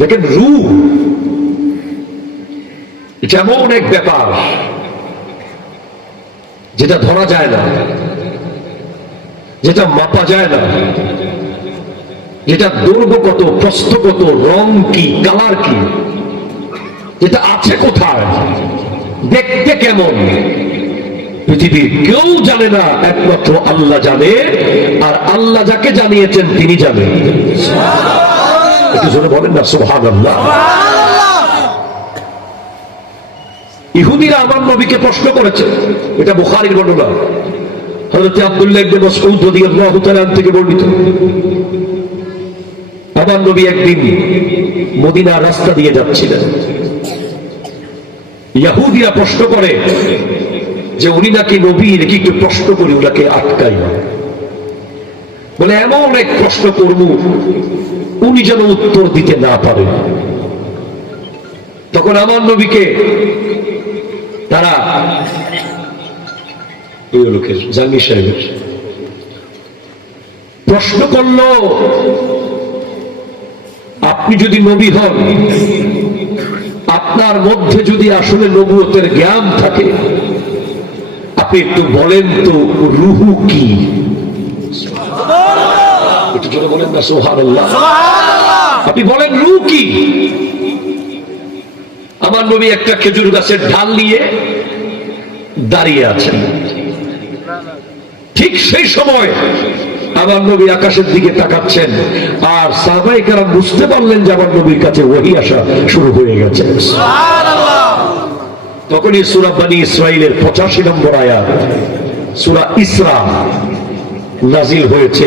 দেখেন রূপ। এটা এমন এক ব্যাপার যেটা ধরা যায় না, যেটা মাপা যায় না, যেটা দৈর্ঘ্য কত প্রস্থ কত রং কি কালার কি, যেটা আছে কোথায়, দেখতে কেমন, পৃথিবীর কেউ জানে না, একমাত্র আল্লাহ জানে, আর আল্লাহ যাকে জানিয়েছেন তিনি জানেন। একটু জোরে বলেন না সুহান আল্লাহ ইহুদিরা আমার নবীকে প্রশ্ন করেছে এটা বুখারির ঘটনা হযরত আব্দুল্লাহ ইবনে মাসউদ রাদিয়াল্লাহু তাআলা থেকে বর্ণিত। আমার নবী একদিন মদিনার রাস্তা দিয়ে যাচ্ছিলেন। ইহুদিরা প্রশ্ন করে যে উনি নাকি নবী নাকি একটু প্রশ্ন করি ওনাকে আটকাই বলে, এমন এক প্রশ্ন করব, উনি যেন উত্তর দিতে না পারেন। তখন আমার নবীকে তারা ওই লোকের, জাহাঙ্গীর সাহেবের প্রশ্ন করল, আপনি যদি নবী হন, আপনার মধ্যে যদি আসলে নবুয়তের জ্ঞান থাকে, আপনি একটু বলেন তো, রুহু কি? একটু জোরে বলেন না সোহান আপনি বলেন রু কি? আমার নবী একটা খেজুর গাছের ঢাল নিয়ে দাঁড়িয়ে আছেন। ঠিক সেই সময় আমার নবী আকাশের দিকে তাকাচ্ছেন আর সাহাবাই কারাম বুঝতে পারলেন যে আমার নবীর কাছে ওহি আসা শুরু হয়ে গেছে। তখনই সুরা বানী ইসরায়েলের পঁচাশি নম্বর আয়াত সুরা ইসরা নাজিল হয়েছে।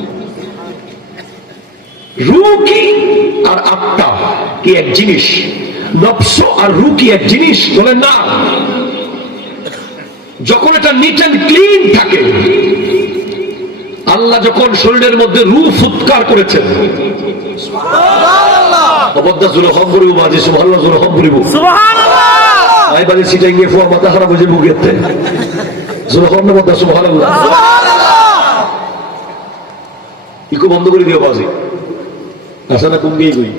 রু কি আর আত্মা কি এক জিনিস? নফস আর রু কি এক জিনিস বলেন না। যখন এটা নিট অ্যান্ড ক্লিন থাকে আল্লাহ যখন শরীরের মধ্যে রু ফুৎকার করেছেন ইকো বন্ধ করে দিও বাজি। আসা না কম গিয়ে গই।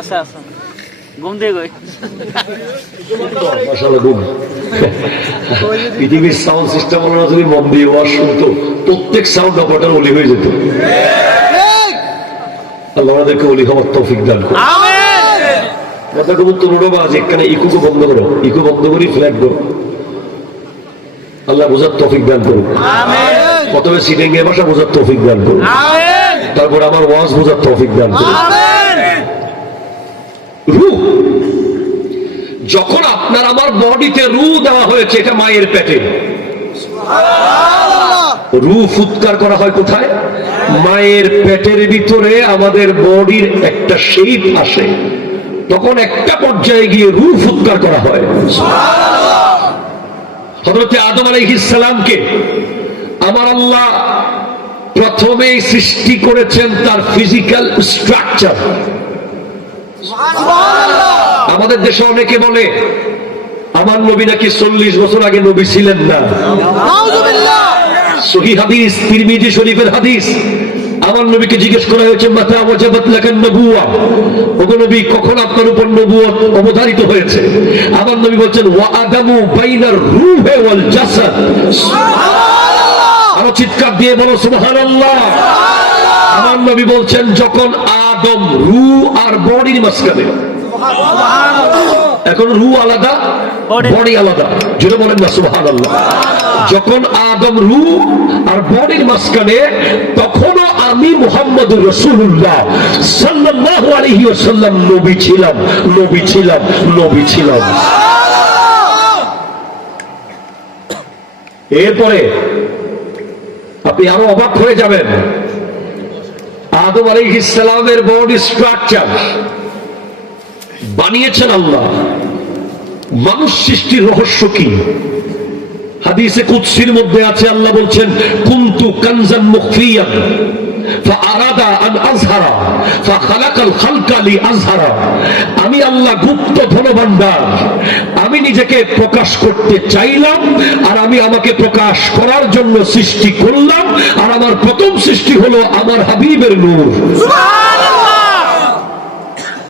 আছে আছে। ঘুম দিয়ে গই। মাশাআল্লাহ ঘুম। পৃথিবীর সাউন্ড সিস্টেম যদি মন দিয়ে ওয়াজ শুনতো প্রত্যেক সাউন্ড অপারেটর অলি হয়ে যেত। আল্লাহ ওনাদেরকে অলি হওয়ার তৌফিক দান করুন। আমেন। কথা কবু তরুণ বাজ এখানে ইকুকে বন্ধ করো ইকু বন্ধ করি ফ্ল্যাগ করো। আল্লাহ বোঝার তৌফিক দান করুন। আমেন। প্রথমে সিটিং এর ভাষা বোঝার তৌফিক দান করুন। আমেন তারপর আমার ওয়াজ বোঝার তৌফিক দান রূহ। যখন আপনার আমার বডিতে রু দেওয়া হয়েছে এটা মায়ের পেটে। রু ফুৎকার করা হয় কোথায়? মায়ের পেটের ভিতরে আমাদের বডির একটা শেপ আসে। তখন একটা পর্যায়ে গিয়ে রু ফুৎকার করা হয়। হজরতে আদম আলাইহিসসালামকে আমার আল্লাহ প্রথমেই সৃষ্টি করেছেন তার ফিজিক্যাল স্ট্রাকচার আমাদের দেশে অনেকে বলে আমার নবী নাকি চল্লিশ বছর আগে নবী ছিলেন না। সহি হাদিস তিরমিজি শরীফের হাদিস। আমার নবীকে জিজ্ঞেস করা হয়েছে মাথা ওয়াজাবাত লাকান নবুয়া ওগো নবী কখন আপনার উপর নবুয়ত অবধারিত হয়েছে? আমার নবী বলছেন ওয়া আদামু বাইনার রূহে ওয়াল জাসাদ। আরও চিৎকার দিয়ে বলো সুবহানাল্লাহ। আমার নবী বলছেন যখন আদম রু আর বডির মাঝখানে এখন রু আলাদা. বডি। আলাদা। যেটা বলেন না সুবহান যখন আদম রু আর বডির মাঝখানে তখনও আমি মোহাম্মদ রসুল্লাহ সাল্লাল্লাহু আলাইহি ওয়াসাল্লাম নবী ছিলাম নবী ছিলাম নবী ছিলাম। এরপরে আপনি আরও অবাক হয়ে যাবেন। আদম আলী ইসলামের বডি স্ট্রাকচার বানিয়েছেন আল্লাহ। মানুষ সৃষ্টির রহস্য কি? হাদিসে কুৎসির মধ্যে আছে, আল্লাহ বলছেন, কুন্তু কানজান মুখফিয়ান। আমি আল্লাহ গুপ্ত ধনভান্ডার আমি নিজেকে প্রকাশ করতে চাইলাম, আর আমি আমাকে প্রকাশ করার জন্য সৃষ্টি করলাম, আর আমার প্রথম সৃষ্টি হলো আমার হাবিবের নূর।